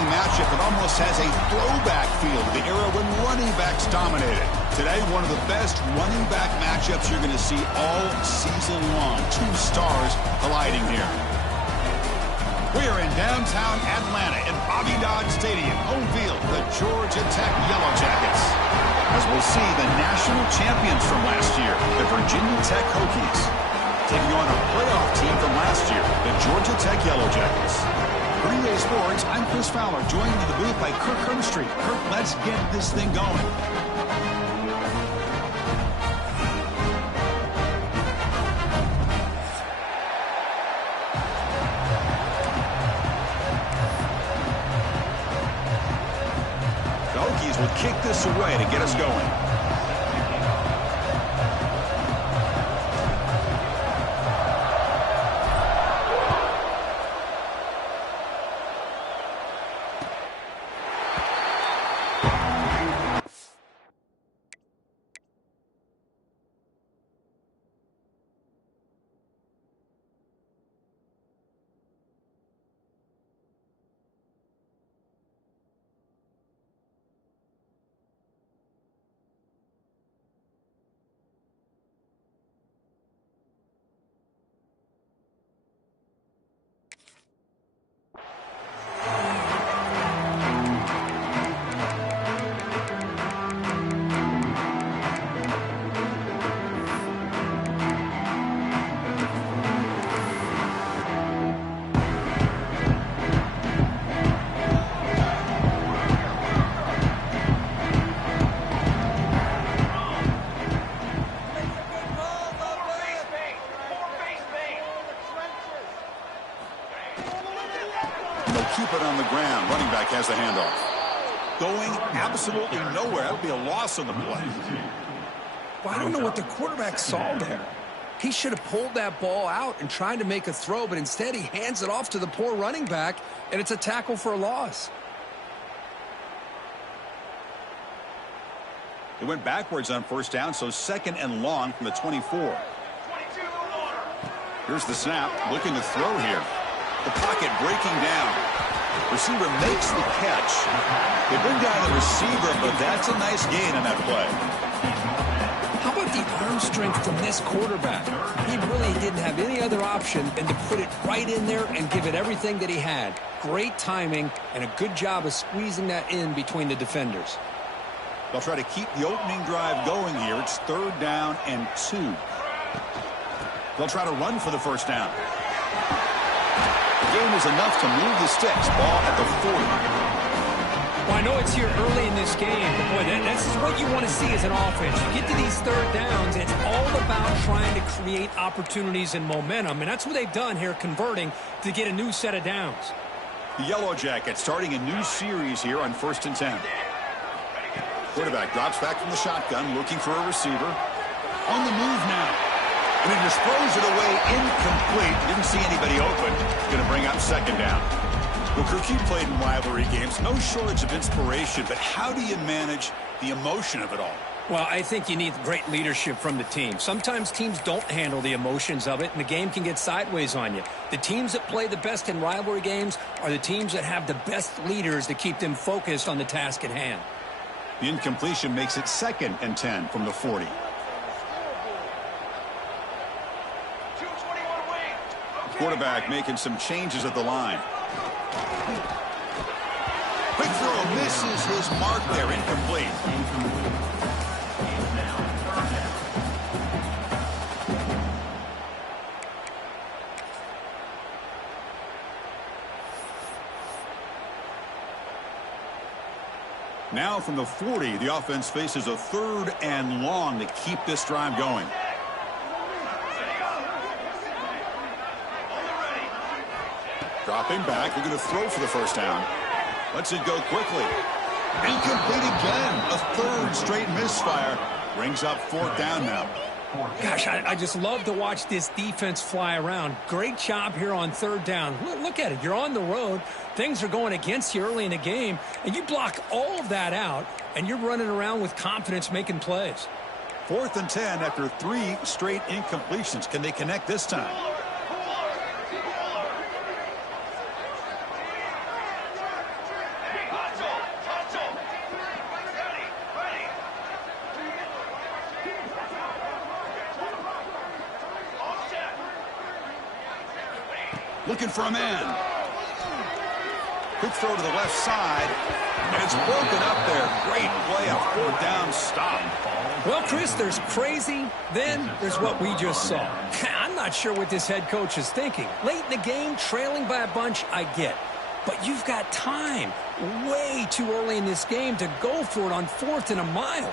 upcoming matchup that almost has a throwback feel to the era when running backs dominated. Today, one of the best running back matchups you're going to see all season long. Two stars colliding here. We're in downtown Atlanta in Bobby Dodd Stadium, home field, the Georgia Tech Yellow Jackets. As we'll see, the national champions from last year, the Virginia Tech Hokies, taking on a playoff team from last year, the Georgia Tech Yellow Jackets. For EA Sports, I'm Chris Fowler, joined in the booth by Kirk Herbstreit. Kirk, let's get this thing going. The Hokies will kick this away to get us going. Keep it on the ground. Running back has the handoff. Going absolutely nowhere. That would be a loss on the play. Well, I don't know what the quarterback saw there. He should have pulled that ball out and tried to make a throw, but instead he hands it off to the poor running back, and it's a tackle for a loss. It went backwards on first down, so second and long from the 24. Here's the snap. Looking to throw here. The pocket breaking down. Receiver makes the catch. They bring down the receiver, but that's a nice gain on that play. How about the arm strength from this quarterback? He really didn't have any other option than to put it right in there and give it everything that he had. Great timing and a good job of squeezing that in between the defenders. They'll try to keep the opening drive going here. It's 3rd down and 2. They'll try to run for the first down. The game is enough to move the sticks. Ball at the 40. Well, I know it's here early in this game, but boy, that's what you want to see as an offense. You get to these 3rd downs, it's all about trying to create opportunities and momentum, and that's what they've done here, converting to get a new set of downs. The Yellow Jackets starting a new series here on 1st and 10. Quarterback drops back from the shotgun, looking for a receiver. On the move now. And he just throws it away incomplete. Didn't see anybody open. Going to bring up 2nd down. Well, Kirk, you played in rivalry games. No shortage of inspiration, but how do you manage the emotion of it all? Well, I think you need great leadership from the team. Sometimes teams don't handle the emotions of it, and the game can get sideways on you. The teams that play the best in rivalry games are the teams that have the best leaders to keep them focused on the task at hand. The incompletion makes it 2nd and 10 from the 40. Quarterback making some changes at the line. Quick throw, misses his mark there, incomplete. Now from the 40, the offense faces a 3rd and long to keep this drive going. Dropping back, looking to throw for the first down. Lets it go quickly. Incomplete again. A 3rd straight misfire. Brings up 4th down now. Gosh, I just love to watch this defense fly around. Great job here on 3rd down. Look at it. You're on the road. Things are going against you early in the game, and you block all of that out, and you're running around with confidence making plays. 4th and 10 after 3 straight incompletions. Can they connect this time? 2 Looking for a man. Quick throw to the left side. And it's broken up there. Great play, a 4th down stop. Well, Chris, there's crazy, then there's what we just saw. I'm not sure what this head coach is thinking. Late in the game, trailing by a bunch, I get. But you've got time, way too early in this game to go for it on 4th and a mile.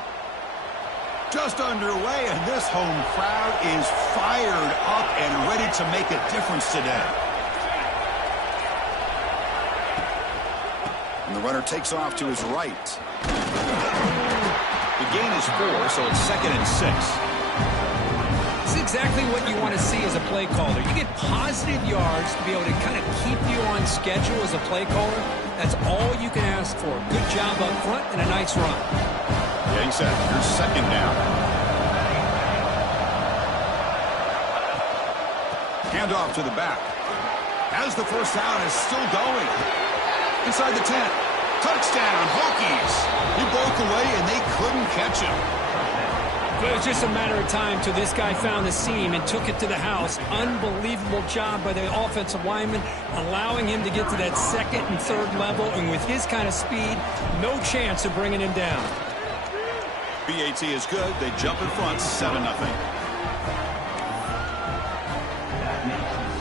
Just underway, and this home crowd is fired up and ready to make a difference today. And the runner takes off to his right. The gain is 4, so it's 2nd and 6. This is exactly what you want to see as a play caller. You get positive yards to be able to kind of keep you on schedule as a play caller. That's all you can ask for. Good job up front and a nice run. Getting set. Here's 2nd down. Handoff to the back. As the 1st down is still going. Inside the 10. Touchdown, Hokies. He broke away, and they couldn't catch him. It was just a matter of time till this guy found the seam and took it to the house. Unbelievable job by the offensive lineman, allowing him to get to that 2nd and 3rd level. And with his kind of speed, no chance of bringing him down. BAT is good. They jump in front, 7-0.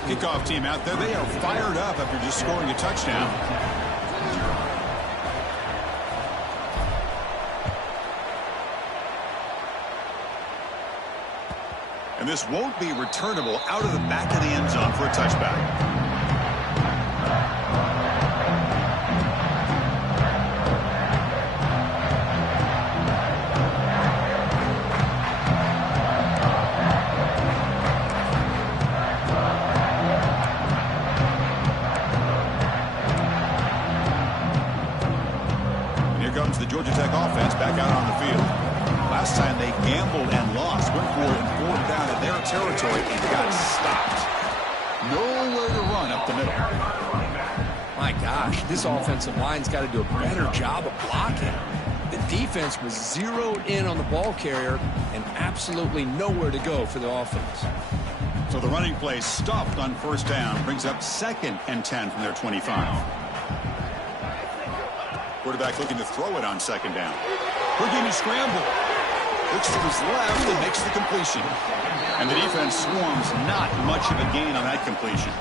Kickoff team out there. They are fired up after just scoring a touchdown. And this won't be returnable out of the back of the end zone for a touchback. And here comes the Georgia Tech offense back out on the field. Last time they gambled and lost, went for it and 4th down in their territory and got stopped. Nowhere to run up the middle. My gosh, this offensive line's got to do a better job of blocking. The defense was zeroed in on the ball carrier and absolutely nowhere to go for the offense. So the running play stopped on 1st down, brings up 2nd and 10 from their 25. Quarterback looking to throw it on 2nd down. Looking to scramble. Looks to his left and makes the completion. And the defense swarms, not much of a gain on that completion.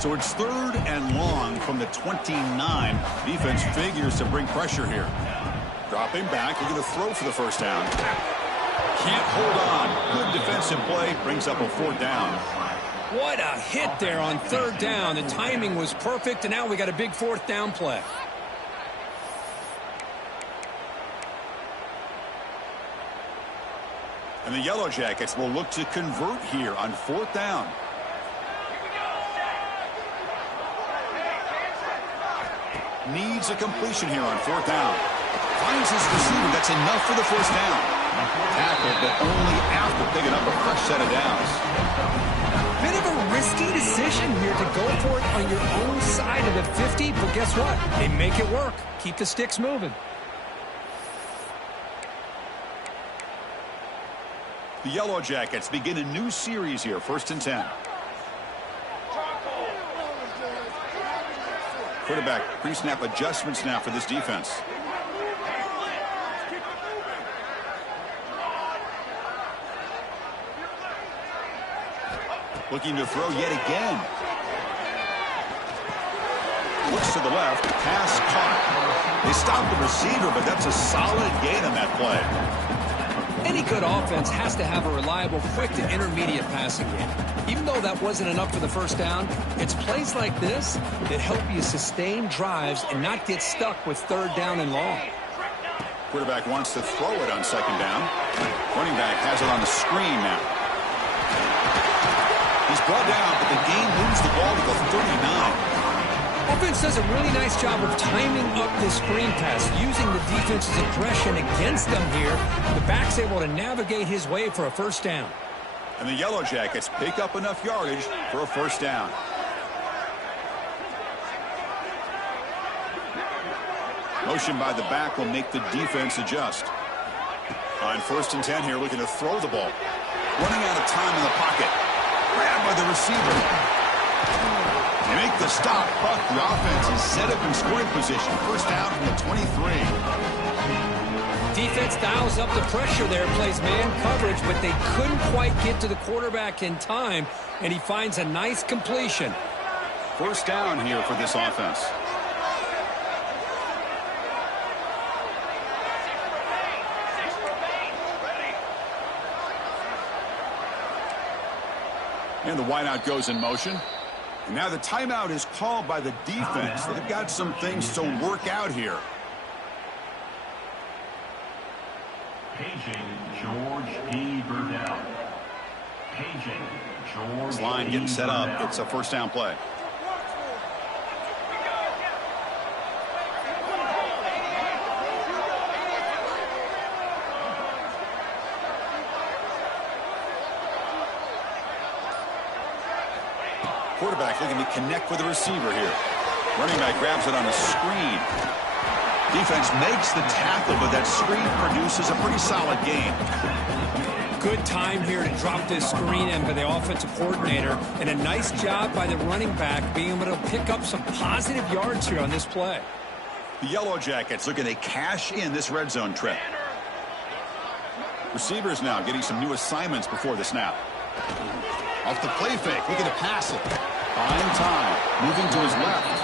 So it's 3rd and long from the 29. Defense figures to bring pressure here. Dropping back, looking to throw for the 1st down. Can't hold on. Good defensive play, brings up a 4th down. What a hit there on 3rd down. The timing was perfect, and now we got a big 4th down play. And the Yellow Jackets will look to convert here on 4th down. Needs a completion here on 4th down. Finds his receiver. That's enough for the 1st down. Tackled, but only after picking up a fresh set of downs. Bit of a risky decision here to go for it on your own side of the 50, but guess what? They make it work. Keep the sticks moving. The Yellow Jackets begin a new series here, 1st and 10. Quarterback pre-snap adjustments now for this defense. Looking to throw yet again. Looks to the left. Pass caught. They stopped the receiver, but that's a solid gain on that play. Any good offense has to have a reliable, quick to intermediate passing game. Even though that wasn't enough for the 1st down, it's plays like this that help you sustain drives and not get stuck with 3rd down and long. Quarterback wants to throw it on 2nd down. Running back has it on the screen now. He's brought down, but the game moves the ball to the 39. Offense does a really nice job of timing up this screen pass, using the defense's aggression against them here. The back's able to navigate his way for a 1st down. And the Yellow Jackets pick up enough yardage for a 1st down. Motion by the back will make the defense adjust. On 1st and 10 here, looking to throw the ball. Running out of time in the pocket. Grabbed by the receiver. They make the stop, but the offense is set up in scoring position. First down from the 23. Defense dials up the pressure there, plays man coverage, but they couldn't quite get to the quarterback in time, and he finds a nice completion. First down here for this offense. And the wideout goes in motion. And now the timeout is called by the defense. They've got some things to work out here. Paging George D. Burdell. Paging George. This line getting set up. It's a first down play. Quarterback looking to connect with the receiver here. Running back grabs it on a screen. Defense makes the tackle, but that screen produces a pretty solid gain. Good time here to drop this screen in by the offensive coordinator, and a nice job by the running back being able to pick up some positive yards here on this play. The Yellow Jackets looking to cash in this red zone trip. Receivers now getting some new assignments before the snap. Off the play fake, looking to pass it. Buying time, moving to his left.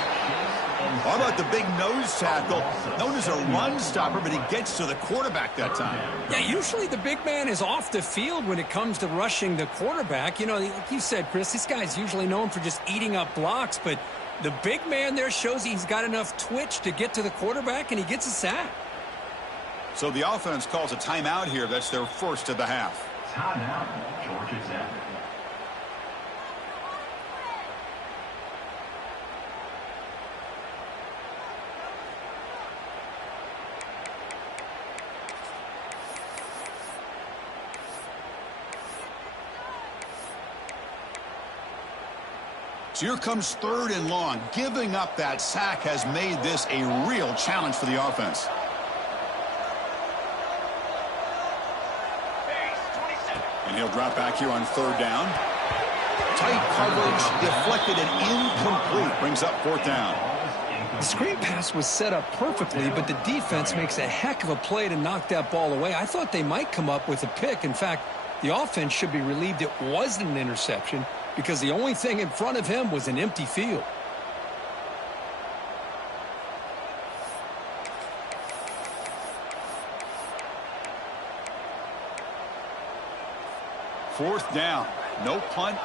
How about the big nose tackle, known as a run stopper, but he gets to the quarterback that time. Yeah, usually the big man is off the field when it comes to rushing the quarterback. You know, like you said, Chris, this guy's usually known for just eating up blocks, but the big man there shows he's got enough twitch to get to the quarterback, and he gets a sack. So the offense calls a timeout here. That's their first of the half. Timeout, Georgia Tech. So here comes 3rd and long. Giving up that sack has made this a real challenge for the offense. And he'll drop back here on 3rd down. Tight coverage, deflected and incomplete. Brings up 4th down. The screen pass was set up perfectly, but the defense makes a heck of a play to knock that ball away. I thought they might come up with a pick. In fact, the offense should be relieved it wasn't an interception, because the only thing in front of him was an empty field. Fourth down. No punt.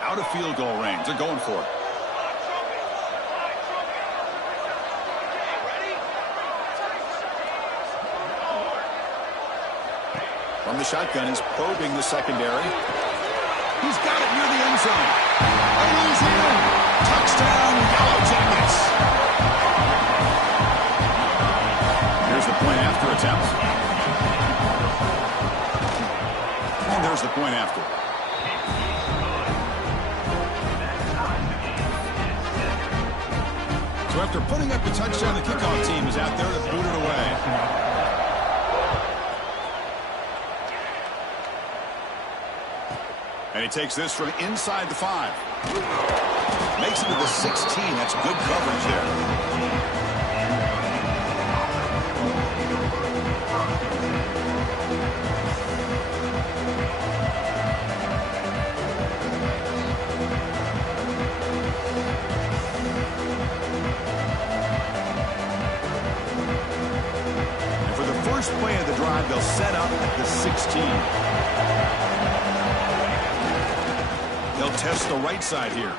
Out of field goal range. They're going for it. From the shotgun, he's probing the secondary. He's got it near the end zone. And he's in. Touchdown, Yellow Jackets. Here's the point after attempt. And there's the point after. So after putting up the touchdown, the kickoff team is out there to boot it away. And he takes this from inside the 5. Makes it to the 16. That's good coverage there. And for the first play of the drive, they'll set up at the 16. They'll test the right side here.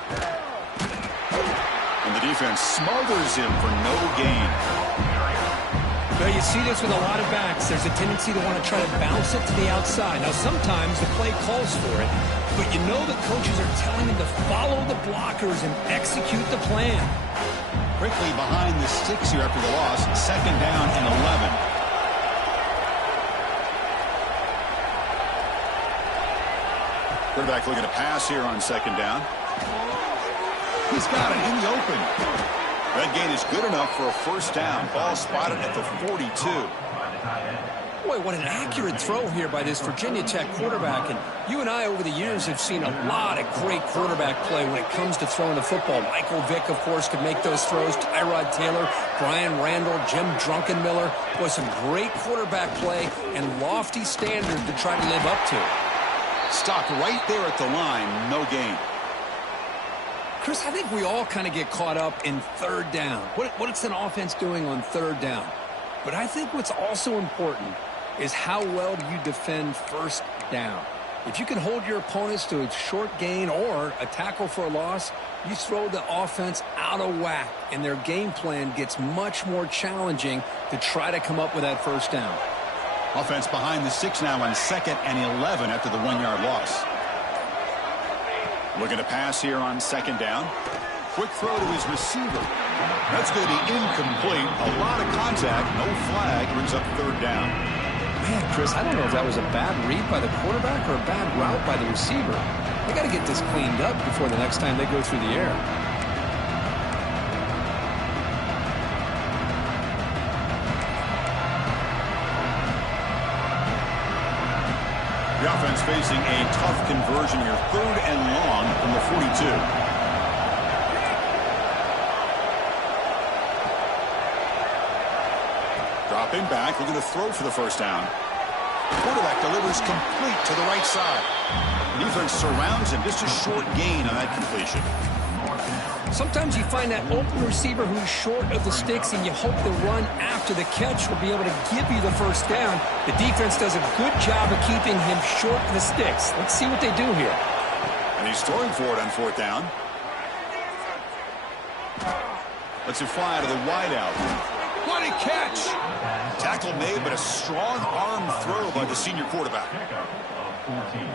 And the defense smothers him for no gain. Well, you see this with a lot of backs. There's a tendency to want to try to bounce it to the outside. Now, sometimes the play calls for it, but you know the coaches are telling them to follow the blockers and execute the plan. Quickly behind the sticks here after the loss. 2nd down and 11. Quarterback looking to pass here on 2nd down. He's got it in the open. That gain is good enough for a first down. Ball spotted at the 42. Boy, what an accurate throw here by this Virginia Tech quarterback. And you and I, over the years, have seen a lot of great quarterback play when it comes to throwing the football. Michael Vick, of course, could make those throws. Tyrod Taylor, Brian Randall, Jim Druckenmiller. Boy, some great quarterback play and lofty standards to try to live up to. Stopped right there at the line. No gain. Chris, I think we all kind of get caught up in third down. What's an offense doing on third down? But I think what's also important is how well do you defend first down. If you can hold your opponents to a short gain or a tackle for a loss, you throw the offense out of whack, and their game plan gets much more challenging to try to come up with that first down. Offense behind the 6 now on 2nd and 11 after the 1-yard loss. Looking to pass here on 2nd down. Quick throw to his receiver. That's going to be incomplete. A lot of contact. No flag. Brings up 3rd down. Man, Chris, I don't know if that was a bad read by the quarterback or a bad route by the receiver. They got to get this cleaned up before the next time they go through the air. The offense facing a tough conversion here. 3rd and long from the 42. Dropping back, looking to throw for the first down. The quarterback delivers complete to the right side. The defense surrounds him. Just a short gain on that completion. Sometimes you find that open receiver who's short of the sticks, and you hope the run after the catch will be able to give you the first down. The defense does a good job of keeping him short of the sticks. Let's see what they do here. And he's throwing for it on 4th down. Lets it fly out of the wideout. What a catch! Tackle made, but a strong arm throw by the senior quarterback. Pickup of 14.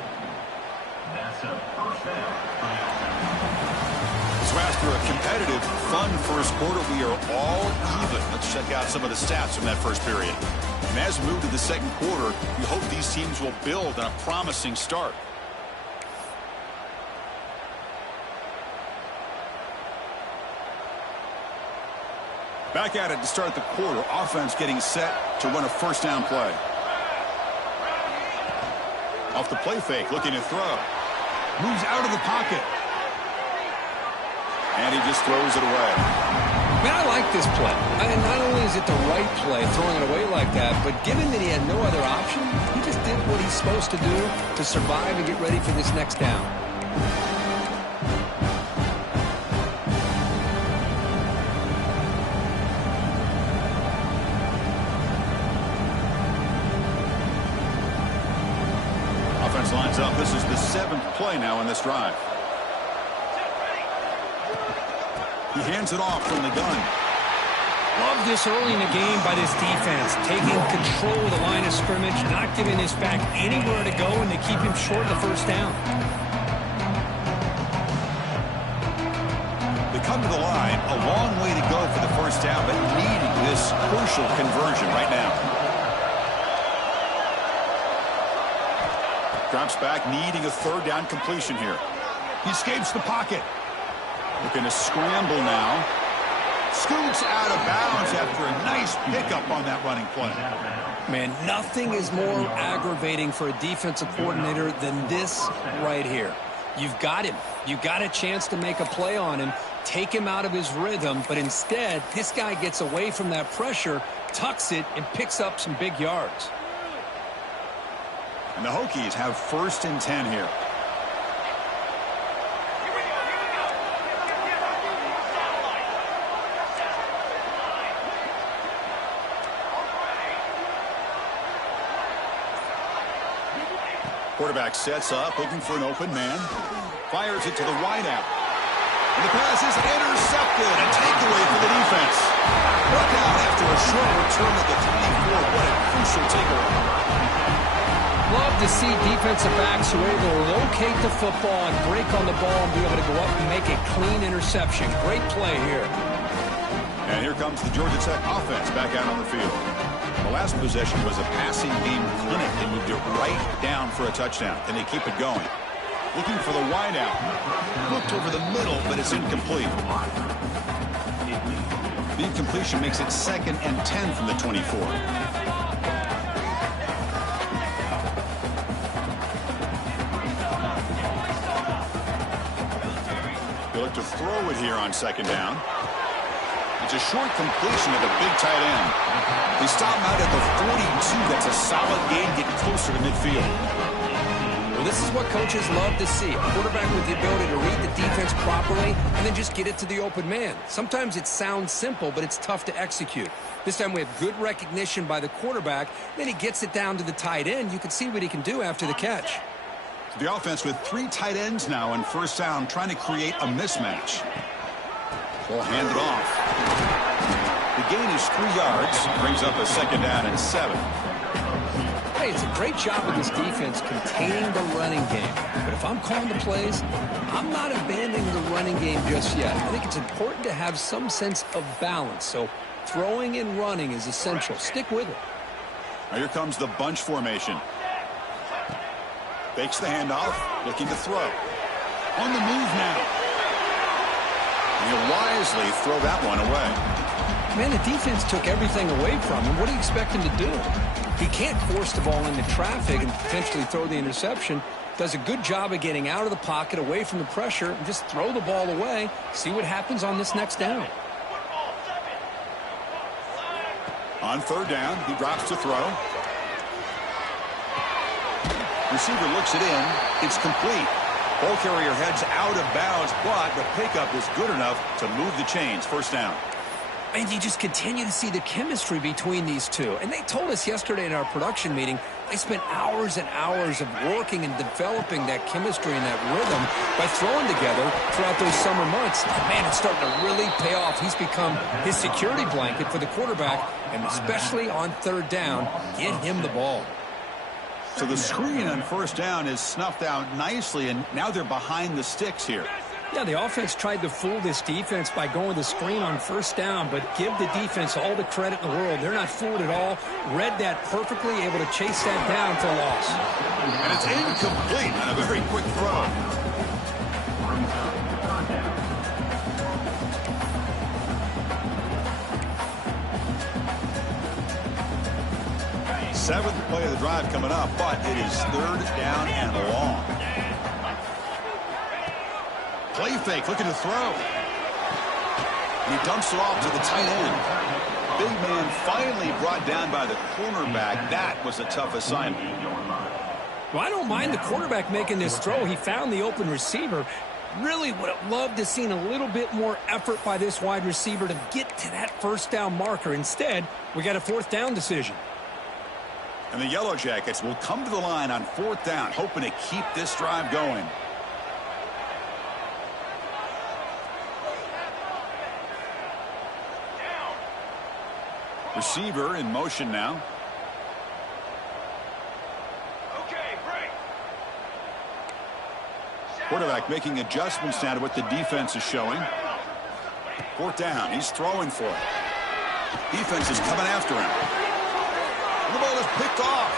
That's a first down for the offense. So after a competitive, fun first quarter, we are all even. Let's check out some of the stats from that first period. And as we move to the second quarter, we hope these teams will build on a promising start. Back at it to start the quarter. Offense getting set to run a first down play. Off the play fake, looking to throw. Moves out of the pocket. And he just throws it away. Man, I like this play. Not only is it the right play, throwing it away like that, but given that he had no other option, he just did what he's supposed to do to survive and get ready for this next down. Offense lines up. This is the 7th play now in this drive. He hands it off from the gun. Love this early in the game by this defense, taking control of the line of scrimmage, not giving his back anywhere to go, and they keep him short of the first down. They come to the line, a long way to go for the first down, but needing this crucial conversion right now. Drops back, needing a 3rd down completion here. He escapes the pocket. Looking to scramble now. Scoots out of bounds after a nice pickup on that running play. Man, nothing is more aggravating for a defensive coordinator than this right here. You've got him. You've got a chance to make a play on him, take him out of his rhythm, but instead, this guy gets away from that pressure, tucks it, and picks up some big yards. And the Hokies have 1st and 10 here. Quarterback sets up, looking for an open man. Fires it to the wideout. And the pass is intercepted. A takeaway for the defense. Brought down after a short return at the 24. What a crucial takeaway. Love to see defensive backs who are able to locate the football and break on the ball and be able to go up and make a clean interception. Great play here. And here comes the Georgia Tech offense back out on the field. The last possession was a passing game clinic. They moved it right down for a touchdown. And they keep it going. Looking for the wideout. Looked over the middle, but it's incomplete. The incompletion makes it 2nd and 10 from the 24. They look to throw it here on 2nd down. It's a short completion of the big tight end. They stop him out at the 42. That's a solid gain, getting closer to midfield. Well, this is what coaches love to see. A quarterback with the ability to read the defense properly and then just get it to the open man. Sometimes it sounds simple, but it's tough to execute. This time we have good recognition by the quarterback. Then he gets it down to the tight end. You can see what he can do after the catch. The offense with 3 tight ends now on 1st down, trying to create a mismatch. Will hand it off. The gain is 3 yards. Brings up a 2nd down and 7. Hey, it's a great job of this defense containing the running game. But if I'm calling the plays, I'm not abandoning the running game just yet. I think it's important to have some sense of balance. So throwing and running is essential. Stick with it. Now here comes the bunch formation. Fakes the handoff, looking to throw. On the move now. He'll wisely throw that one away. Man, the defense took everything away from him. What do you expect him to do? He can't force the ball into traffic and potentially throw the interception. Does a good job of getting out of the pocket, away from the pressure, and just throw the ball away. See what happens on this next down. On 3rd down, he drops to throw. Receiver looks it in. It's complete. Ball carrier heads out of bounds, but the pickup is good enough to move the chains. 1st down. And you just continue to see the chemistry between these two. And they told us yesterday in our production meeting, they spent hours and hours of working and developing that chemistry and that rhythm by throwing together throughout those summer months. And man, it's starting to really pay off. He's become his security blanket for the quarterback, and especially on 3rd down, get him the ball. So the screen on 1st down is snuffed out nicely, and now they're behind the sticks here. Yeah, the offense tried to fool this defense by going the screen on 1st down, but give the defense all the credit in the world. They're not fooled at all. Read that perfectly, able to chase that down for a loss. And it's incomplete on a very quick throw. Seventh play of the drive coming up, but it is 3rd down and long. Play fake, looking to throw. And he dumps it off to the tight end. Big man finally brought down by the cornerback. That was a tough assignment. Well, I don't mind the quarterback making this throw. He found the open receiver. Really would have loved to have seen a little bit more effort by this wide receiver to get to that 1st down marker. Instead, we got a 4th down decision. And the Yellow Jackets will come to the line on 4th down, hoping to keep this drive going. Receiver in motion now. Quarterback making adjustments now to what the defense is showing. 4th down. He's throwing for it. Defense is coming after him. The ball is picked off.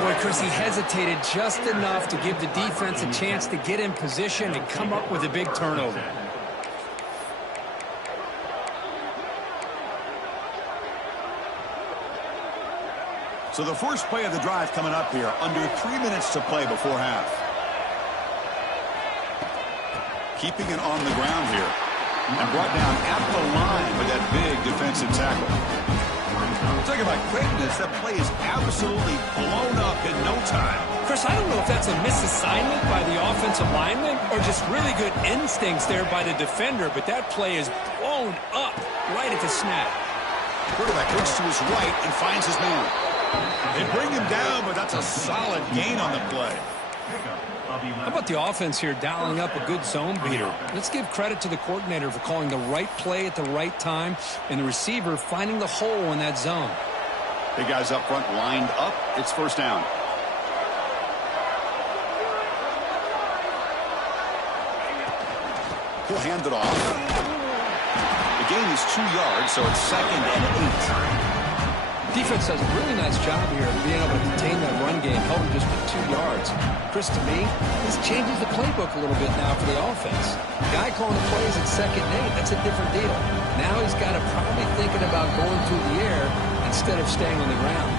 Boy, Chris, he hesitated just enough to give the defense a chance to get in position and come up with a big turnover. So the first play of the drive coming up here, under 3 minutes to play before half. Keeping it on the ground here. And brought down at the line with that big defensive tackle. Talk about greatness, that play is absolutely blown up in no time. Chris, I don't know if that's a misassignment by the offensive lineman or just really good instincts there by the defender, but that play is blown up right at the snap. Quarterback looks to his right and finds his man. They bring him down, but that's a solid gain on the play. How about the offense here dialing up a good zone beater? Let's give credit to the coordinator for calling the right play at the right time and the receiver finding the hole in that zone. Big guys up front lined up. It's 1st down. He'll hand it off. The gain is 2 yards, so it's 2nd and 8. Defense does a really nice job here of being able to contain that run game, held him just for 2 yards. Chris, to me, this changes the playbook a little bit now for the offense. The guy calling the plays at 2nd and 8, that's a different deal. Now he's got to probably thinking about going through the air instead of staying on the ground.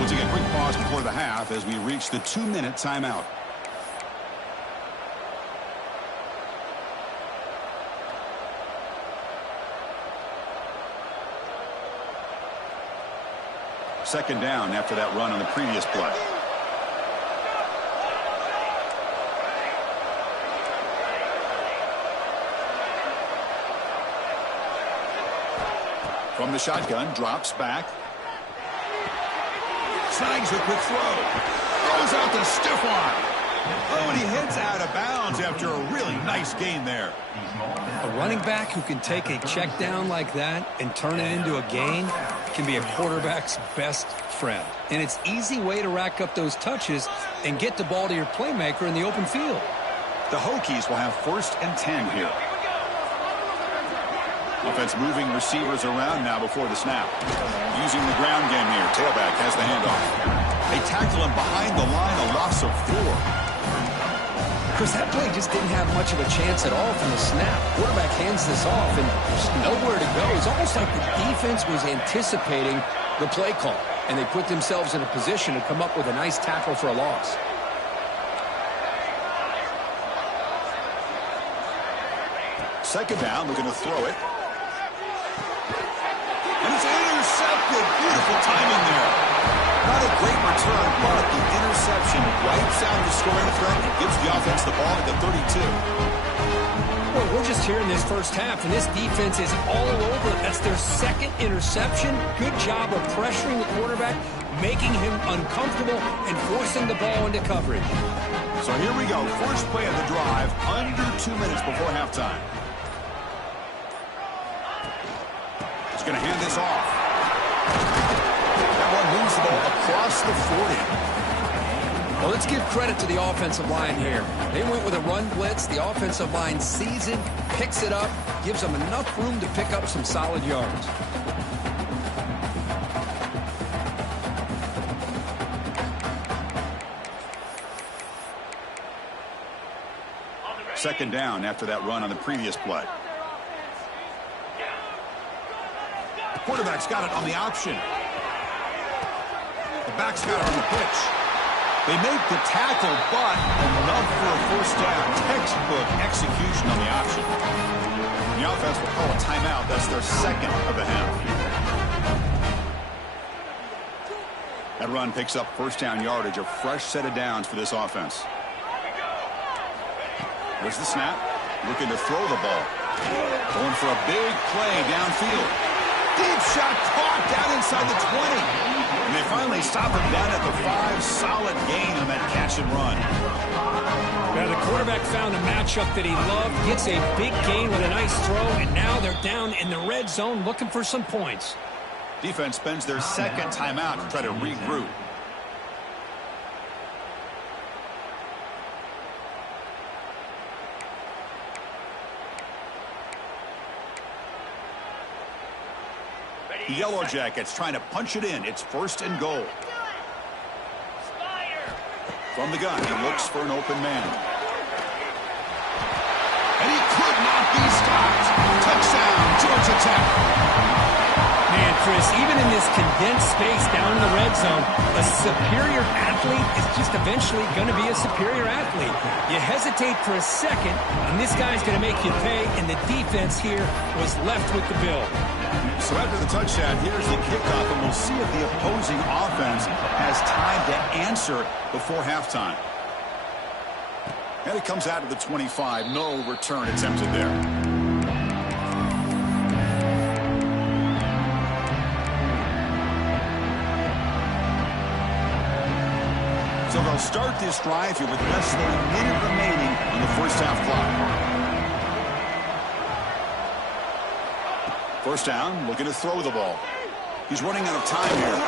We'll take a quick pause before the half as we reach the 2-minute timeout. Second down after that run on the previous play. From the shotgun, drops back. Snags a quick throw. Throws out the stiff arm. Oh, and he heads out of bounds after a really nice gain there. A running back who can take a check down like that and turn it into a gain can be a quarterback's best friend. And it's an easy way to rack up those touches and get the ball to your playmaker in the open field. The Hokies will have 1st and 10 here. Offense moving receivers around now before the snap. Using the ground game here. Tailback has the handoff. They tackle him behind the line, a loss of 4. Chris, that play just didn't have much of a chance at all from the snap. Quarterback hands this off, and there's nowhere to go. It's almost like the defense was anticipating the play call, and they put themselves in a position to come up with a nice tackle for a loss. Second down, looking to throw it. And it's intercepted. Beautiful timing there. Not a great return, but the interception wipes out the scoring threat and gives the offense the ball at the 32. Well, we're just here in this first half, and this defense is all over it. That's their 2nd interception. Good job of pressuring the quarterback, making him uncomfortable, and forcing the ball into coverage. So here we go. First play of the drive, under 2 minutes before halftime. He's going to hand this off. That one moves the ball across the 40. Well, let's give credit to the offensive line here. They went with a run blitz. The offensive line sees it, picks it up, gives them enough room to pick up some solid yards. Second down after that run on the previous play. The quarterback's got it on the option. The back's got it on the pitch. They make the tackle, but enough for a first down. Textbook execution on the option. The offense will call a timeout. That's their 2nd of the half. That run picks up first down yardage, a fresh set of downs for this offense. There's the snap. Looking to throw the ball. Going for a big play downfield. Deep shot caught down inside the 20. And they finally stop him down at the 5. Solid gain on that catch and run. Now the quarterback found a matchup that he loved, gets a big gain with a nice throw, and now they're down in the red zone looking for some points. Defense spends their 2nd timeout to try to regroup. The Yellow Jackets trying to punch it in. It's 1st and goal. From the gun, he looks for an open man. And he could not be stopped. Touchdown, Georgia Tech. Man, Chris, even in this condensed space down in the red zone, a superior athlete is just eventually going to be a superior athlete. You hesitate for a second, and this guy's going to make you pay, and the defense here was left with the bill. So after the touchdown, here's the kickoff, and we'll see if the opposing offense has time to answer before halftime. And it comes out of the 25. No return attempted there. So they'll start this drive here with less than a minute remaining on the first half clock. First down, looking to throw the ball. He's running out of time here.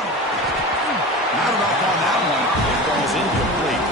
Not enough on that one. It falls incomplete.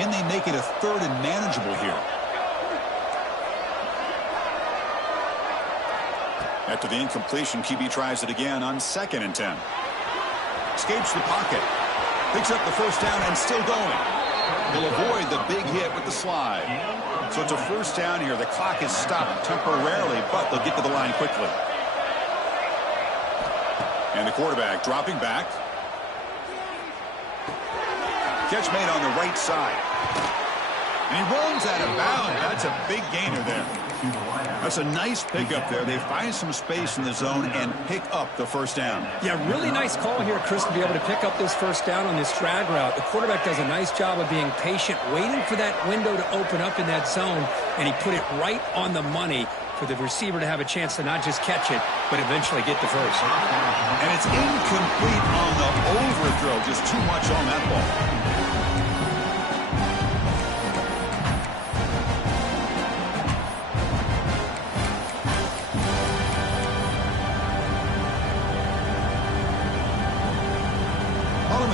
Can they make it a third and manageable here? After the incompletion, QB tries it again on 2nd and 10. Escapes the pocket. Picks up the first down and still going. Will avoid the big hit with the slide. So it's a first down here. The clock is stopped temporarily, but they'll get to the line quickly. And the quarterback dropping back. Catch made on the right side. And he runs out of bounds. That's a big gainer there. That's a nice pickup there. They find some space in the zone and pick up the first down. Yeah, really nice call here, Chris, to be able to pick up this first down on this drag route. The quarterback does a nice job of being patient, waiting for that window to open up in that zone, and he put it right on the money for the receiver to have a chance to not just catch it, but eventually get the first. And it's incomplete on the overthrow. Just too much on that ball.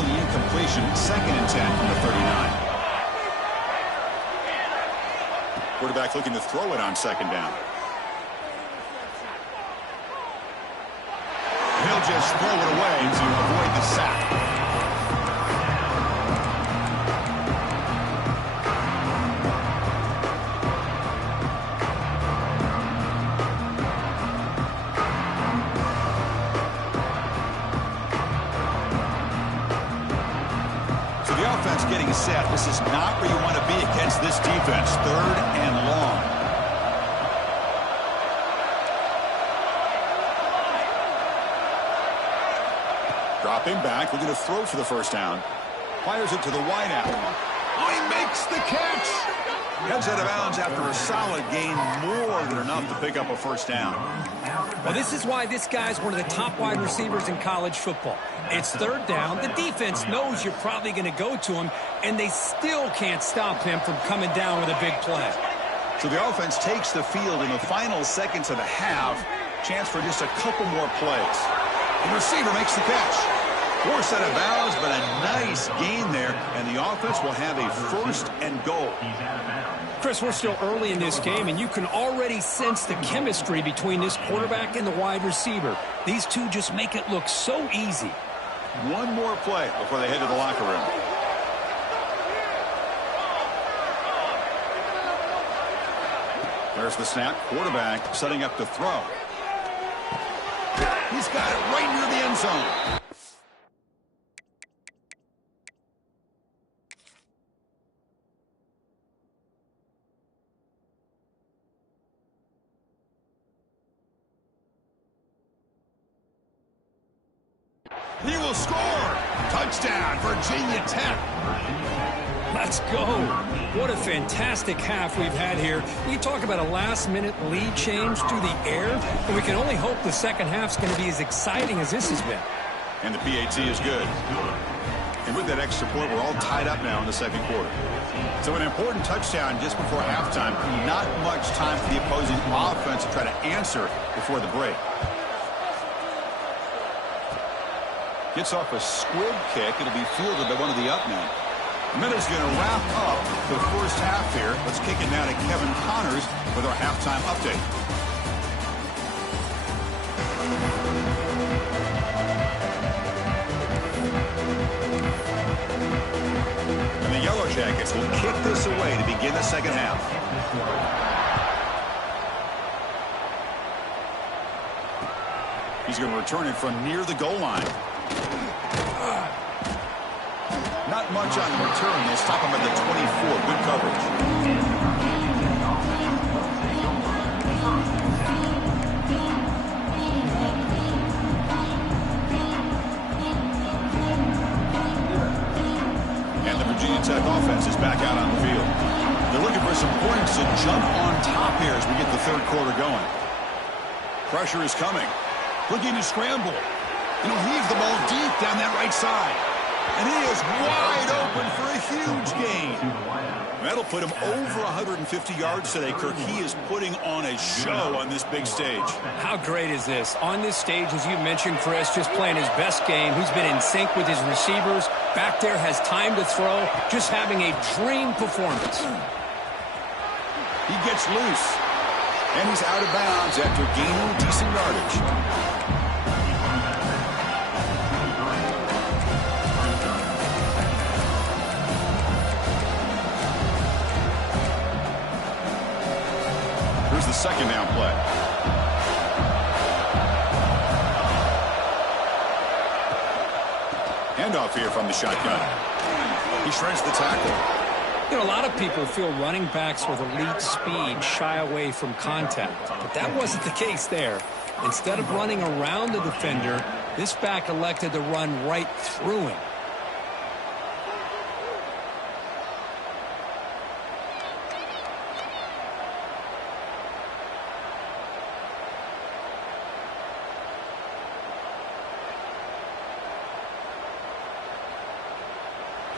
Incompletion, 2nd and 10 from the 39. Quarterback looking to throw it on 2nd down. He'll just throw it away to avoid the sack. Getting set. This is not where you want to be against this defense. 3rd and long. Dropping back, looking to throw for the first down. Fires it to the wideout. Oh, he makes the catch. Heads out of bounds after a solid gain, more than enough to pick up a first down. Well, this is why this guy's one of the top wide receivers in college football. It's 3rd down. The defense knows you're probably going to go to him, and they still can't stop him from coming down with a big play. So the offense takes the field in the final seconds of the half. Chance for just a couple more plays. The receiver makes the catch. Forced out of bounds, but a nice gain there, and the offense will have a 1st and goal. Chris, we're still early in this game, and you can already sense the chemistry between this quarterback and the wide receiver. These two just make it look so easy. One more play before they head to the locker room. There's the snap. Quarterback setting up to throw. He's got it right near the end zone. He will score. Touchdown, Virginia Tech. Let's go. What a fantastic half we've had here. We talk about a last-minute lead change through the air, and we can only hope the second half's going to be as exciting as this has been. And the PAT is good. And with that extra point, we're all tied up now in the second quarter. So an important touchdown just before halftime. Not much time for the opposing offense to try to answer before the break. Gets off a squib kick. It'll be fielded by one of the up men. Miller's going to wrap up the first half here. Let's kick it now to Kevin Connors with our halftime update. And the Yellow Jackets will kick this away to begin the second half. He's going to return it from near the goal line. Not much on the return. They'll stop him at the 24. Good coverage. And the Virginia Tech offense is back out on the field. They're looking for some points to jump on top here as we get the third quarter going. Pressure is coming. Looking to scramble. And he'll heave the ball deep down that right side. And he is wide open for a huge gain. That'll put him over 150 yards today, Kirk. He is putting on a show on this big stage. How great is this? On this stage, as you mentioned, Chris, just playing his best game. He's been in sync with his receivers. Back there, has time to throw. Just having a dream performance. He gets loose. And he's out of bounds after gaining decent yardage. Here's the second down play. Handoff here from the shotgun. He shreds the tackle. You know, a lot of people feel running backs with elite speed shy away from contact, but that wasn't the case there. Instead of running around the defender, this back elected to run right through him.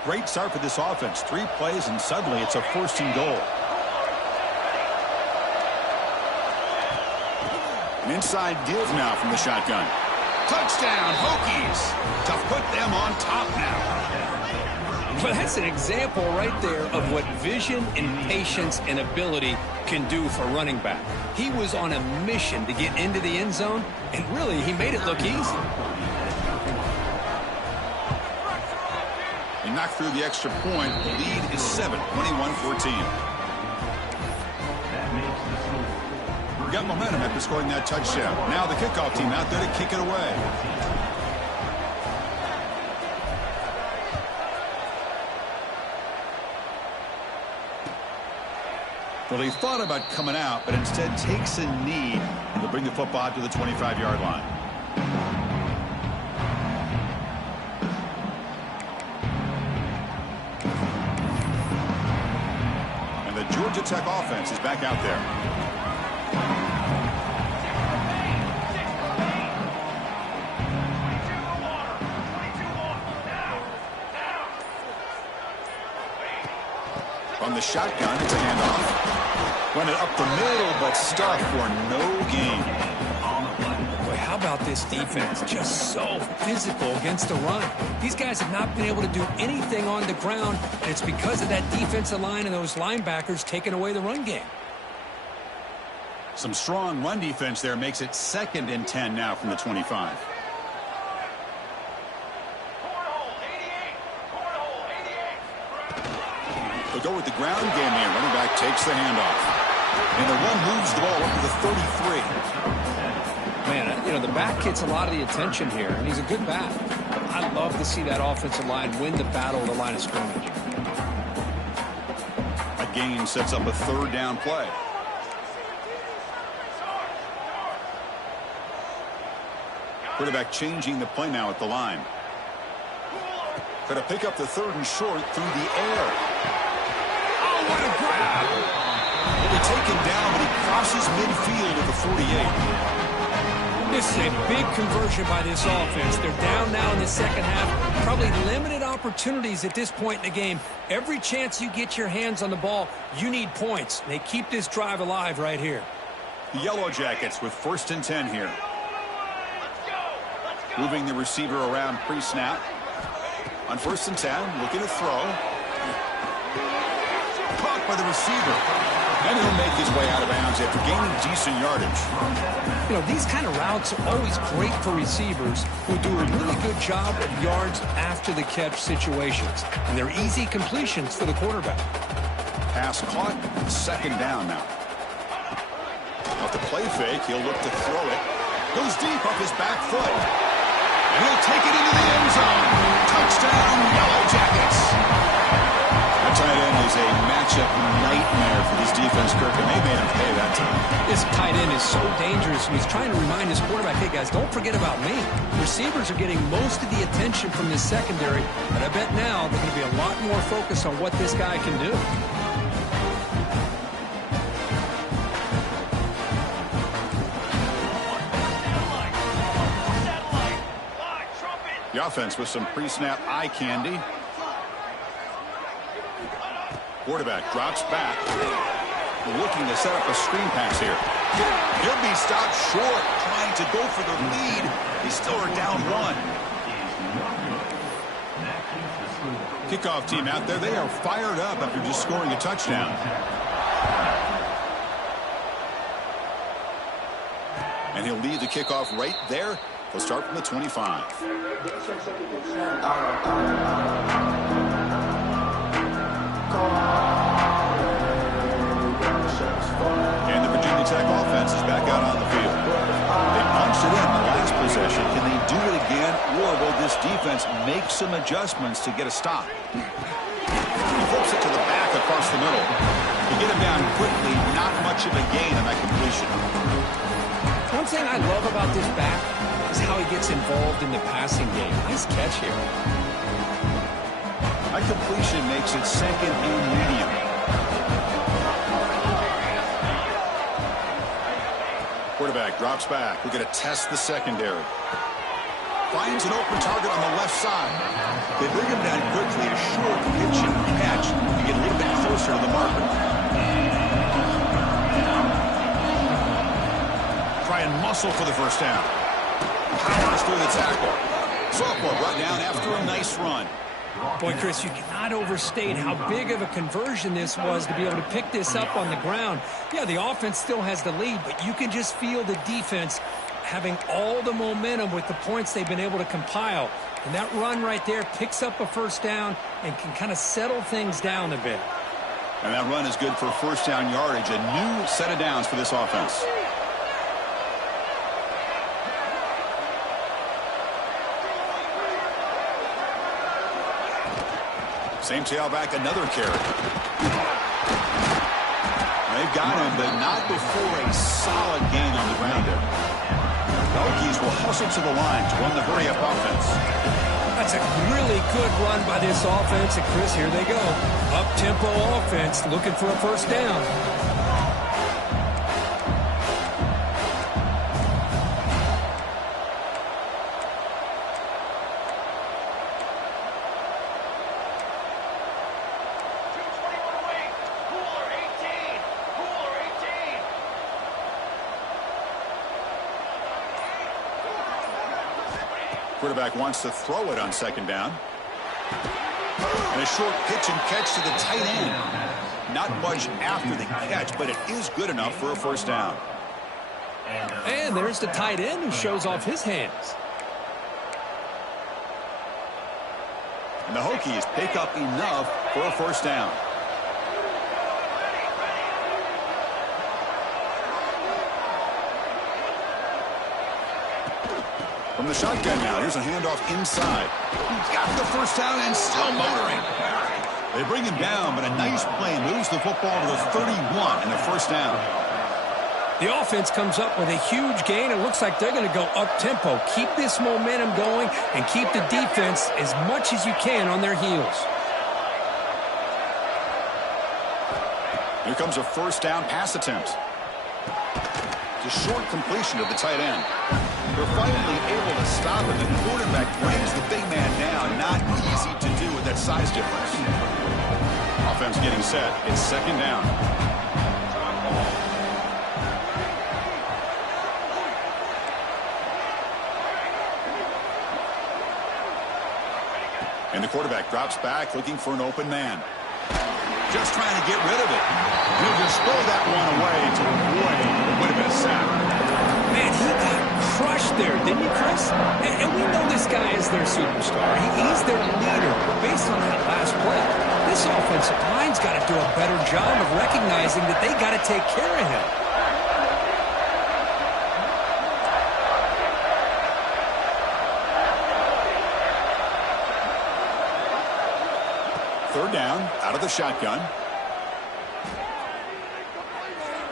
Great start for this offense. 3 plays, and suddenly it's a 1st and goal. An inside give now from the shotgun. Touchdown, Hokies, to put them on top now. But that's an example right there of what vision and patience and ability can do for a running back. He was on a mission to get into the end zone, and really, he made it look easy. He knocked through the extra point. The lead is 7, 21-14. We got momentum after scoring that touchdown. Now the kickoff team out there to kick it away. Well, he thought about coming out, but instead takes a knee to bring the football to the 25-yard line. Georgia Tech offense is back out there. From the shotgun, it's a handoff. Run it up the middle, but stuck for no gain. Boy, how about this defense? Just so physical against the run. These guys have not been able to do anything on the ground, and it's because of that defensive line and those linebackers taking away the run game. Some strong run defense there makes it 2nd and 10 now from the 25. They'll go with the ground game here. Running back takes the handoff. And the run moves the ball up to the 33. Man, you know, the back gets a lot of the attention here, and he's a good back. I'd love to see that offensive line win the battle of the line of scrimmage. A gain sets up a 3rd down play. Quarterback changing the play now at the line. Going to pick up the 3rd and short through the air. Oh, what a grab! He'll be taken down, but he crosses midfield at the 48. This is a big conversion by this offense. They're down now in the second half. Probably limited opportunities at this point in the game. Every chance you get your hands on the ball, you need points. They keep this drive alive right here. The Yellow Jackets with 1st and 10 here. Moving the receiver around pre-snap. On 1st and 10, looking to throw. Caught by the receiver. And he'll make his way out of bounds after gaining decent yardage. You know, these kind of routes are always great for receivers who do a really good job of yards after the catch situations. And they're easy completions for the quarterback. Pass caught, 2nd down now. Off the play fake, he'll look to throw it. Goes deep up his back foot. And he'll take it into the end zone. Touchdown, Yellow Jackets. That tight end is a matchup nightmare for this defense, Kirk, and they made him pay that time. This tight end is so dangerous, and he's trying to remind his quarterback, hey, guys, don't forget about me. Receivers are getting most of the attention from this secondary, and I bet now they're going to be a lot more focused on what this guy can do. The offense with some pre-snap eye candy. Quarterback drops back. Looking to set up a screen pass here. He'll be stopped short, trying to go for the lead. He's still down 1. Kickoff team out there, they are fired up after just scoring a touchdown. And he'll lead the kickoff right there. He'll start from the 25. And the Virginia Tech offense is back out on the field. They punched it in the last possession. Can they do it again, or will this defense make some adjustments to get a stop? He flips it to the back across the middle. To get him down quickly, not much of a gain on that completion. One thing I love about this back is how he gets involved in the passing game. Nice catch here. That completion makes it second and medium. Quarterback drops back. We're going to test the secondary. Finds an open target on the left side. They bring him down quickly. A short pitch and catch to get a little bit closer to the marker. Try and muscle for the first down. Powers through the tackle. Sophomore brought down after a nice run. Boy, Chris, you cannot overstate how big of a conversion this was to be able to pick this up on the ground. Yeah, the offense still has the lead, but you can just feel the defense having all the momentum with the points they've been able to compile. And that run right there picks up a first down and can kind of settle things down a bit. And that run is good for first down yardage. A new set of downs for this offense. Same tailback, another carry. They've got him, but not before a solid gain on the ground there. Hokies will hustle to the line to run the hurry-up offense. That's a really good run by this offense. And, Chris, here they go. Up-tempo offense looking for a first down. Quarterback wants to throw it on second down. And a short pitch and catch to the tight end. Not much after the catch, but it is good enough for a first down. And there's the tight end who shows off his hands. And the Hokies pick up enough for a first down. From the shotgun now, here's a handoff inside. He's got the first down and still motoring. They bring him down, but a nice play moves the football to the 31 and the first down. The offense comes up with a huge gain. It looks like they're going to go up-tempo. Keep this momentum going and keep the defense as much as you can on their heels. Here comes a first down pass attempt. It's a short completion of the tight end. They're finally able to stop it. The quarterback brings the big man down. Not easy to do with that size difference. Offense getting set. It's second down. And the quarterback drops back looking for an open man. Just trying to get rid of it. He'll just throw that one away to avoid what would have been a sack. Man, he got crushed there, didn't he, Chris? And we know this guy is their superstar. He's their leader. But based on that last play, this offensive line's got to do a better job of recognizing that they got to take care of him. Third down, out of the shotgun.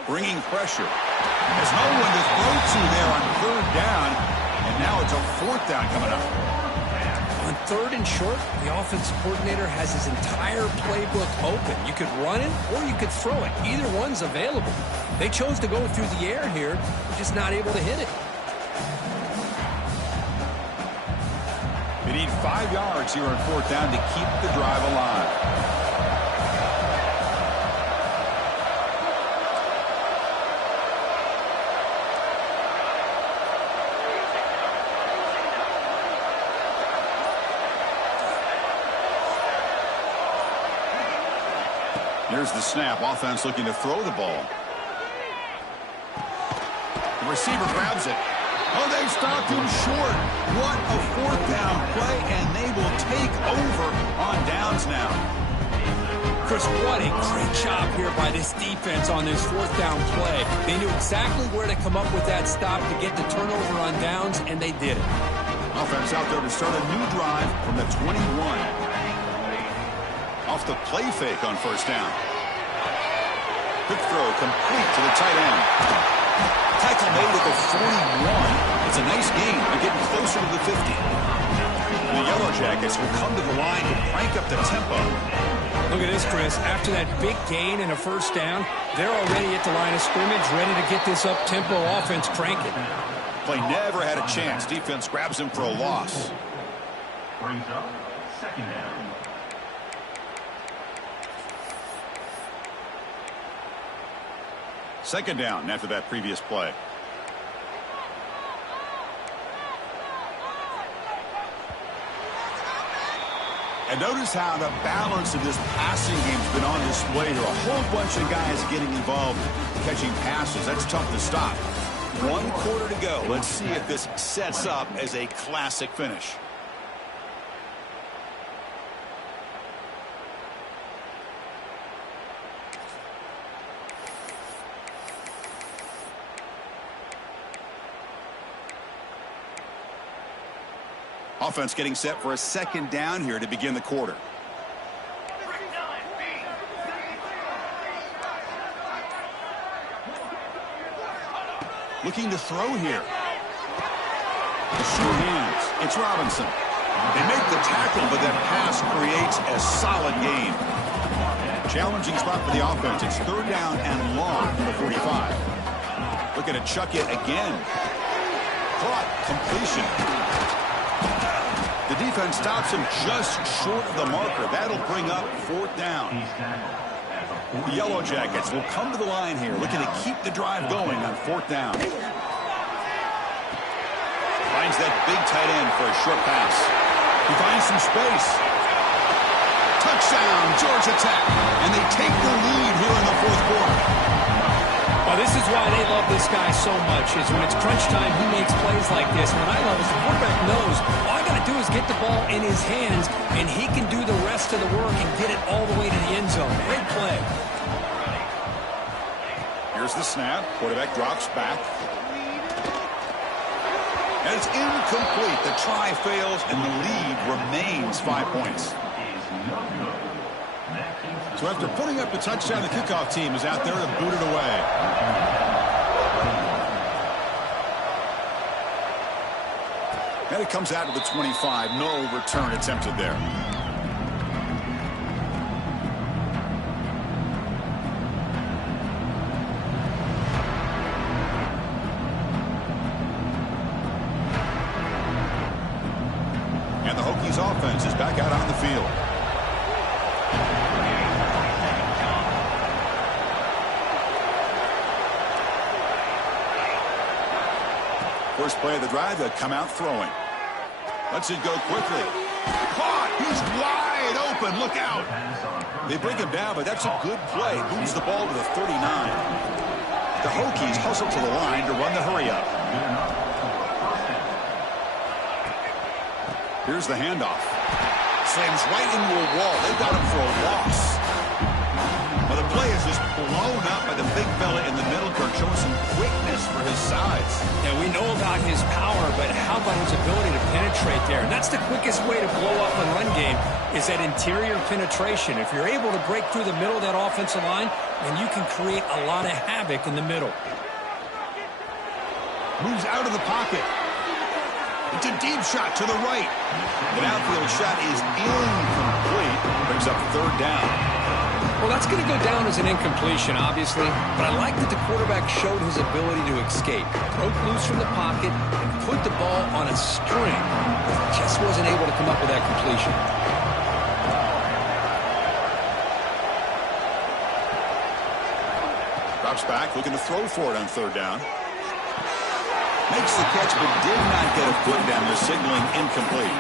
Bringing pressure. There's no one to throw to there on third down, and now it's a fourth down coming up. On third and short, the offensive coordinator has his entire playbook open. You could run it or you could throw it. Either one's available. They chose to go through the air here, just not able to hit it. They need 5 yards here on fourth down to keep the drive alive. Here's the snap. Offense looking to throw the ball. The receiver grabs it. Oh, they stopped him short. What a fourth down play, and they will take over on downs now. Chris, what a great job here by this defense on this fourth down play. They knew exactly where to come up with that stop to get the turnover on downs, and they did it. Offense out there to start a new drive from the 21. Off the play fake on first down. Quick throw complete to the tight end. Tackle made at the 41. It's a nice gain. They're getting closer to the 50. The Yellow Jackets will come to the line to crank up the tempo. Look at this, Chris. After that big gain and a first down, they're already at the line of scrimmage, ready to get this up-tempo offense cranking. Play never had a chance. Defense grabs him for a loss. Brings up second down. Second down after that previous play. And notice how the balance of this passing game has been on display here. A whole bunch of guys getting involved catching passes. That's tough to stop. 1 quarter to go. Let's see if this sets up as a classic finish. Offense getting set for a second down here to begin the quarter. Looking to throw here. The sure hands. It's Robinson. They make the tackle, but that pass creates a solid gain. Challenging spot for the offense. It's third down and long from the 45. Looking to chuck it again. Caught. Completion. The defense stops him just short of the marker. That'll bring up fourth down. The Yellow Jackets will come to the line here, looking to keep the drive going on fourth down. Finds that big tight end for a short pass. He finds some space. Touchdown, Georgia Tech. And they take the lead here in the fourth quarter. Well, this is why they love this guy so much, is when it's crunch time, he makes plays like this. What I love is the quarterback knows all I got to do is get the ball in his hands, and he can do the rest of the work and get it all the way to the end zone. Great play. Here's the snap. Quarterback drops back. And it's incomplete. The try fails, and the lead remains 5 points. So after putting up the touchdown, the kickoff team is out there to boot it away. And it comes out to the 25. No return attempted there. And the Hokies offense is back out on the field. First play of the drive, they'll come out throwing. Lets it go quickly. Caught! He's wide open. Look out! They bring him down, but that's a good play. Moves the ball to the 39. The Hokies hustle to the line to run the hurry up. Here's the handoff. Slams right into a wall. They got him for a loss. Well, the play is just blown up by the big fella in the middle. Kirk showing some quickness for his size. Yeah, we know about his power, but how about his ability to penetrate there? And that's the quickest way to blow up a run game, is that interior penetration. If you're able to break through the middle of that offensive line, then you can create a lot of havoc in the middle. Moves out of the pocket. It's a deep shot to the right. The outfield shot is incomplete. Brings up third down. Well, that's going to go down as an incompletion, obviously, but I like that the quarterback showed his ability to escape. Broke loose from the pocket and put the ball on a string. Just wasn't able to come up with that completion. Drops back, looking to throw for it on third down. Makes the catch, but did not get a foot down there, signaling incomplete.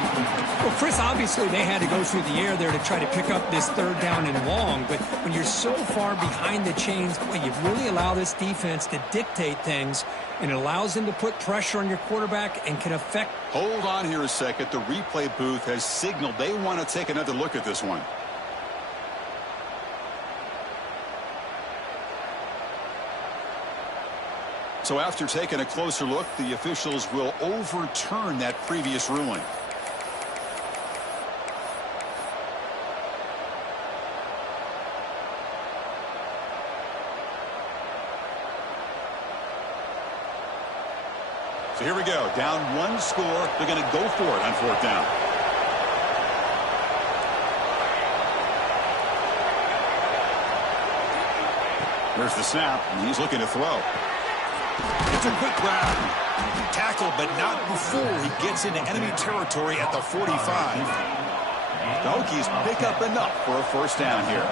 Well, Chris, obviously they had to go through the air there to try to pick up this third down and long, but when you're so far behind the chains, boy, you really allow this defense to dictate things, and it allows them to put pressure on your quarterback and can affect. Hold on here a second. The replay booth has signaled they want to take another look at this one. So after taking a closer look, the officials will overturn that previous ruling. So here we go. Down one score. They're going to go for it on fourth down. There's the snap, and he's looking to throw. It's a quick grab. Tackle, but not before he gets into enemy territory at the 45. The Hokies pick up enough for a first down here.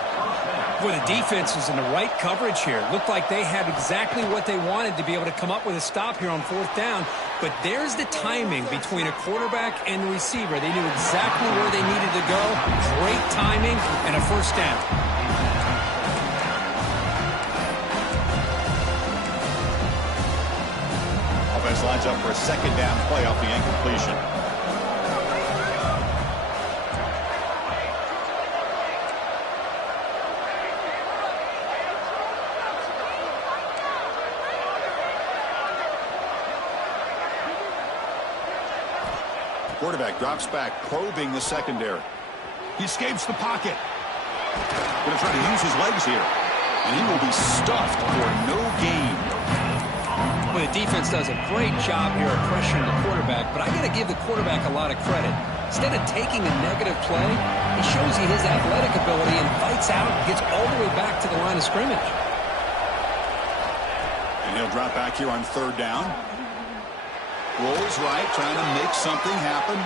Well, the defense was in the right coverage here. Looked like they had exactly what they wanted to be able to come up with a stop here on fourth down. But there's the timing between a quarterback and the receiver. They knew exactly where they needed to go. Great timing and a first down. Offense lines up for a second down play off the incompletion. Quarterback drops back, probing the secondary. He escapes the pocket. Going to try to use his legs here. And he will be stuffed for no gain. Well, the defense does a great job here of pressuring the quarterback, but I got to give the quarterback a lot of credit. Instead of taking a negative play, he shows you his athletic ability and fights out and gets all the way back to the line of scrimmage. And he'll drop back here on third down. Rolls right, trying to make something happen.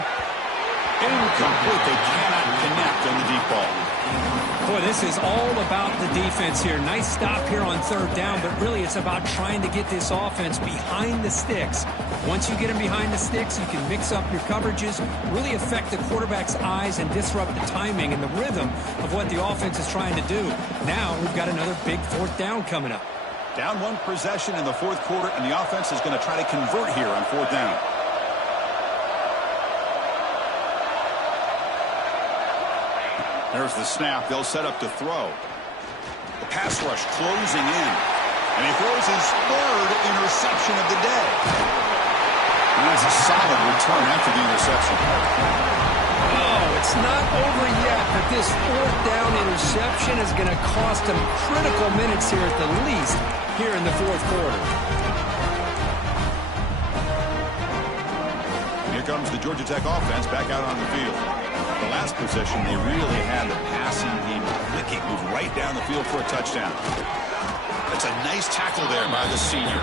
Incomplete. They cannot connect on the deep ball. Boy, this is all about the defense here. Nice stop here on third down, but really it's about trying to get this offense behind the sticks. Once you get them behind the sticks, you can mix up your coverages, really affect the quarterback's eyes and disrupt the timing and the rhythm of what the offense is trying to do. Now we've got another big fourth down coming up. Down one possession in the fourth quarter, and the offense is going to try to convert here on fourth down. There's the snap. They'll set up to throw. The pass rush closing in. And he throws his third interception of the day. And that's a solid return after the interception. Oh, it's not over yet, but this fourth down interception is going to cost him critical minutes here at the least here in the fourth quarter. Here comes the Georgia Tech offense back out on the field. The last possession, they really had the passing game clicking, moved right down the field for a touchdown. That's a nice tackle there by the senior.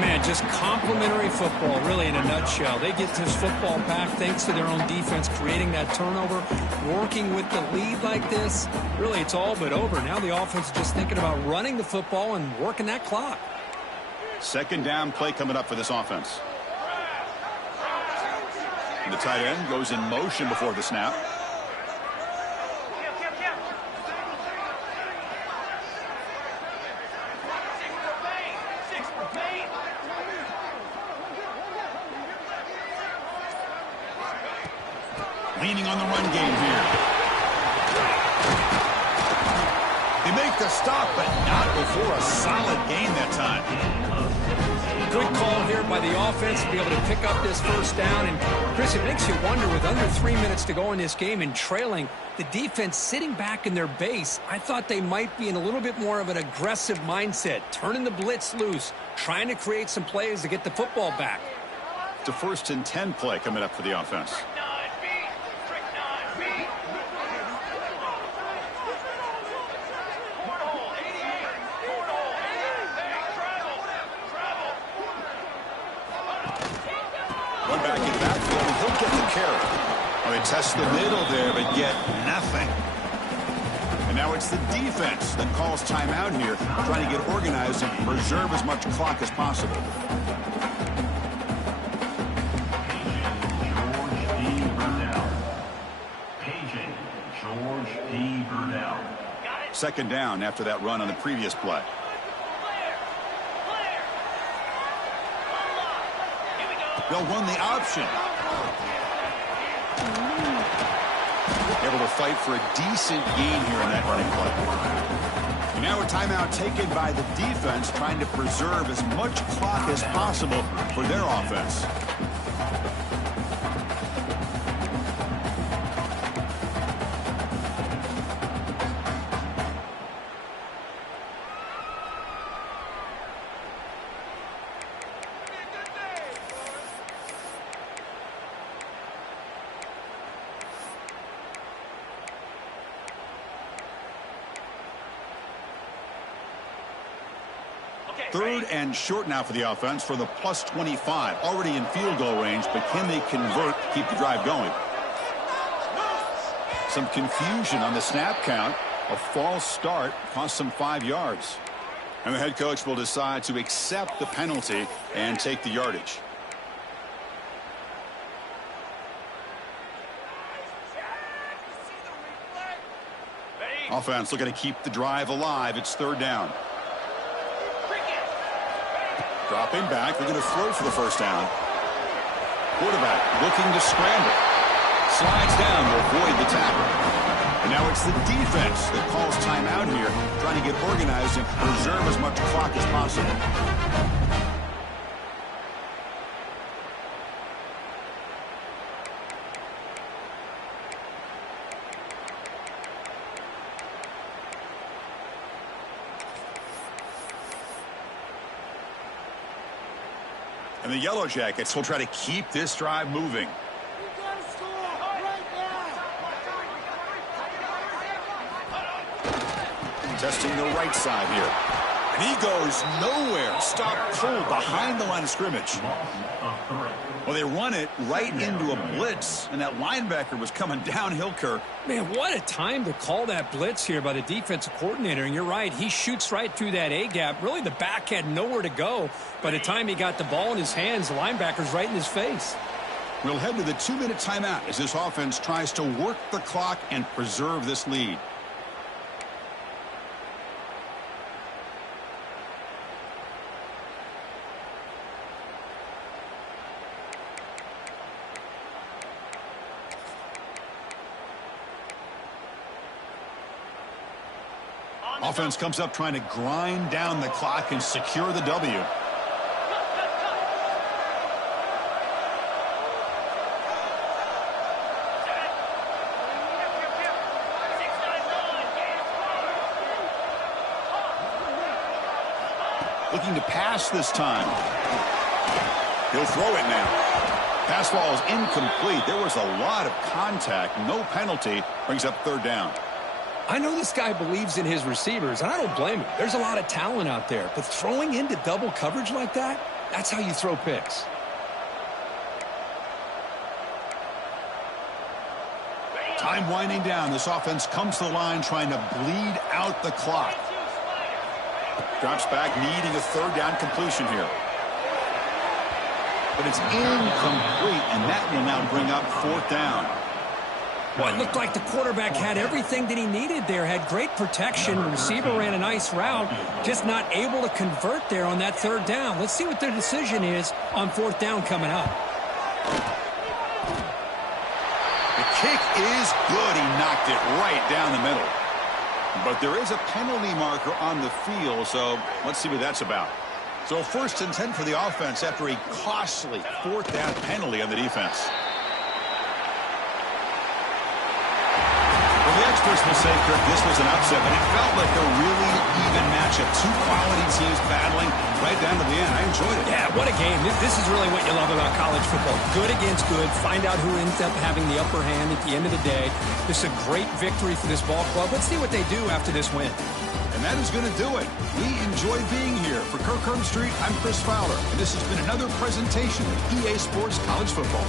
Man, just complimentary football, really, in a nutshell. They get this football back thanks to their own defense, creating that turnover, working with the lead like this. Really, it's all but over. Now the offense is just thinking about running the football and working that clock. Second down play coming up for this offense. And the tight end goes in motion before the snap. Leaning on the run game here. They make the stop, but not before a solid gain that time. Good call here by the offense to be able to pick up this first down. And, Chris, it makes you wonder, with under 3 minutes to go in this game and trailing, the defense sitting back in their base, I thought they might be in a little bit more of an aggressive mindset, turning the blitz loose, trying to create some plays to get the football back. It's a 1st and 10 play coming up for the offense. Back in the backfield, and he'll get the carry. Well, they test the middle there, but get nothing. And now it's the defense that calls timeout here, trying to get organized and preserve as much clock as possible. third down. Paging George P. Burnell. Second down after that run on the previous play. They'll run the option. Able to fight for a decent gain here in that running play. And now a timeout taken by the defense, trying to preserve as much clock as possible for their offense. Third and short now for the offense for the plus 25. Already in field goal range, but can they convert to keep the drive going? Some confusion on the snap count. A false start cost them 5 yards. And the head coach will decide to accept the penalty and take the yardage. Offense looking to keep the drive alive. It's third down. Dropping back, they're going to throw for the first down. Quarterback looking to scramble. Slides down to avoid the tackle. And now it's the defense that calls timeout here, trying to get organized and preserve as much clock as possible. And the Yellow Jackets will try to keep this drive moving. Testing the right side here. And he goes nowhere. Stop pulled behind the line of scrimmage. Well, they run it right into a blitz, and that linebacker was coming downhill, Kirk. Man, what a time to call that blitz here by the defensive coordinator. And you're right, he shoots right through that A-gap. Really, the back had nowhere to go. By the time he got the ball in his hands, the linebacker's right in his face. We'll head to the 2-minute timeout as this offense tries to work the clock and preserve this lead. Offense comes up trying to grind down the clock and secure the W. Looking to pass this time. He'll throw it now. Pass ball is incomplete. There was a lot of contact. No penalty. Brings up third down. I know this guy believes in his receivers, and I don't blame him. There's a lot of talent out there, but throwing into double coverage like that, that's how you throw picks. Time winding down. This offense comes to the line trying to bleed out the clock. Drops back, needing a third down completion here. But it's incomplete, and that will now bring up fourth down. Well, it looked like the quarterback had everything that he needed there, had great protection. The receiver ran a nice route, just not able to convert there on that third down. Let's see what their decision is on fourth down coming up. The kick is good. He knocked it right down the middle. But there is a penalty marker on the field, so let's see what that's about. So first and 10 for the offense after a costly fourth down penalty on the defense. The experts will say, Kirk, this was an upset, but it felt like a really even matchup. Two quality teams battling right down to the end. I enjoyed it. Yeah, what a game. This is really what you love about college football. Good against good. Find out who ends up having the upper hand at the end of the day. This is a great victory for this ball club. Let's see what they do after this win. And that is going to do it. We enjoy being here. For Kirk Street, I'm Chris Fowler. And this has been another presentation of EA Sports College Football.